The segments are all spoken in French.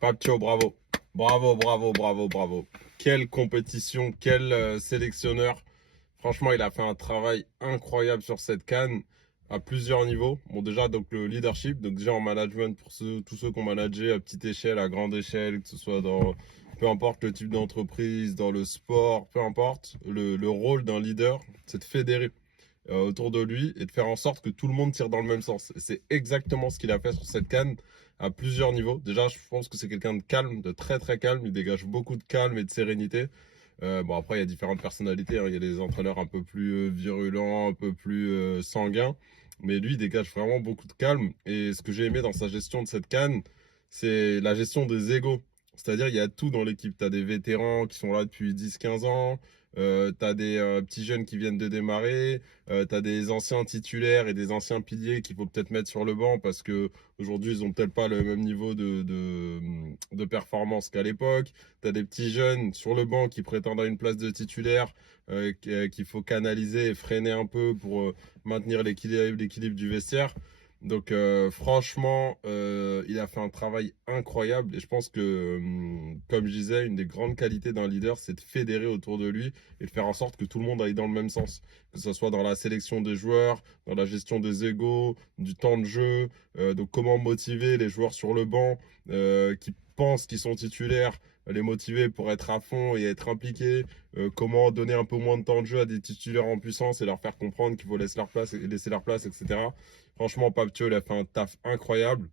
Papcho, bravo. Bravo, bravo, bravo, bravo. Quelle compétition, quel sélectionneur. Franchement, il a fait un travail incroyable sur cette CAN à plusieurs niveaux. Bon, déjà, donc le leadership, donc déjà en management pour tous ceux qui ont managé à petite échelle, à grande échelle, que ce soit dans peu importe le type d'entreprise, dans le sport, peu importe, le rôle d'un leader, c'est de fédérer autour de lui et de faire en sorte que tout le monde tire dans le même sens. Et c'est exactement ce qu'il a fait sur cette CAN à plusieurs niveaux. Déjà, je pense que c'est quelqu'un de calme, de très très calme. Il dégage beaucoup de calme et de sérénité. Bon, après, il y a différentes personnalités, hein. Il y a des entraîneurs un peu plus virulents, un peu plus sanguins. Mais lui, il dégage vraiment beaucoup de calme. Et ce que j'ai aimé dans sa gestion de cette CAN, c'est la gestion des égos. C'est-à-dire, il y a tout dans l'équipe. Tu as des vétérans qui sont là depuis 10-15 ans. Tu as des petits jeunes qui viennent de démarrer. Tu as des anciens titulaires et des anciens piliers qu'il faut peut-être mettre sur le banc parce que aujourd'hui ils ont peut-être pas le même niveau de performance qu'à l'époque. Tu as des petits jeunes sur le banc qui prétendent à une place de titulaire qu'il faut canaliser et freiner un peu pour maintenir l'équilibre du vestiaire. Donc franchement, il a fait un travail incroyable et je pense que, comme je disais, une des grandes qualités d'un leader, c'est de fédérer autour de lui et de faire en sorte que tout le monde aille dans le même sens. Que ce soit dans la sélection des joueurs, dans la gestion des égos, du temps de jeu, donc comment motiver les joueurs sur le banc qui pensent qu'ils sont titulaires, les motiver pour être à fond et être impliqués, comment donner un peu moins de temps de jeu à des titulaires en puissance et leur faire comprendre qu'il faut laisser leur place, etc. Franchement, Papcho, il a fait un taf incroyable.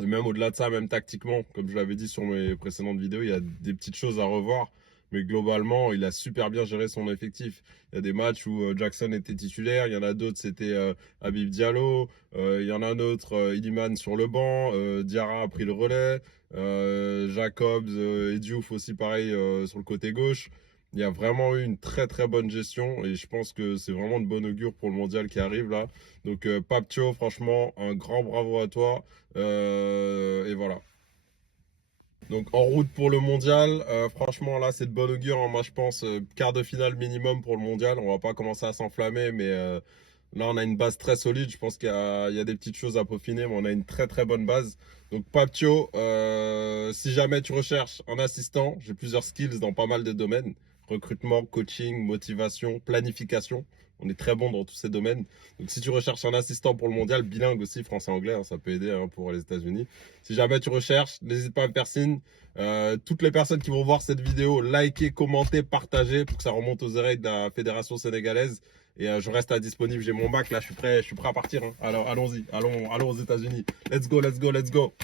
Et même au-delà de ça, même tactiquement, comme je l'avais dit sur mes précédentes vidéos, il y a des petites choses à revoir. Mais globalement, il a super bien géré son effectif. Il y a des matchs où Jackson était titulaire, il y en a d'autres, c'était Habib Diallo, il y en a un autre, Iliman sur le banc, Diarra a pris le relais, Jacobs et Diouf aussi pareil sur le côté gauche. Il y a vraiment eu une très très bonne gestion et je pense que c'est vraiment de bon augure pour le mondial qui arrive là. Donc Papcho, franchement, un grand bravo à toi. Et voilà. Donc en route pour le mondial, franchement là c'est de bon augure, hein. Moi je pense quart de finale minimum pour le mondial. On va pas commencer à s'enflammer, mais là on a une base très solide. Je pense qu'il y a des petites choses à peaufiner, mais on a une très très bonne base. Donc Papcho, si jamais tu recherches un assistant, j'ai plusieurs skills dans pas mal de domaines. Recrutement, coaching, motivation, planification. On est très bon dans tous ces domaines. Donc si tu recherches un assistant pour le mondial, bilingue aussi, français-anglais, hein, ça peut aider hein, pour les États-Unis. Si jamais tu recherches, n'hésite pas à me faire signe. Toutes les personnes qui vont voir cette vidéo, likez, commentez, partagez pour que ça remonte aux oreilles de la fédération sénégalaise. Et je reste à disponible. J'ai mon bac là, je suis prêt à partir, hein. Alors allons-y, allons aux États-Unis. Let's go, let's go, let's go.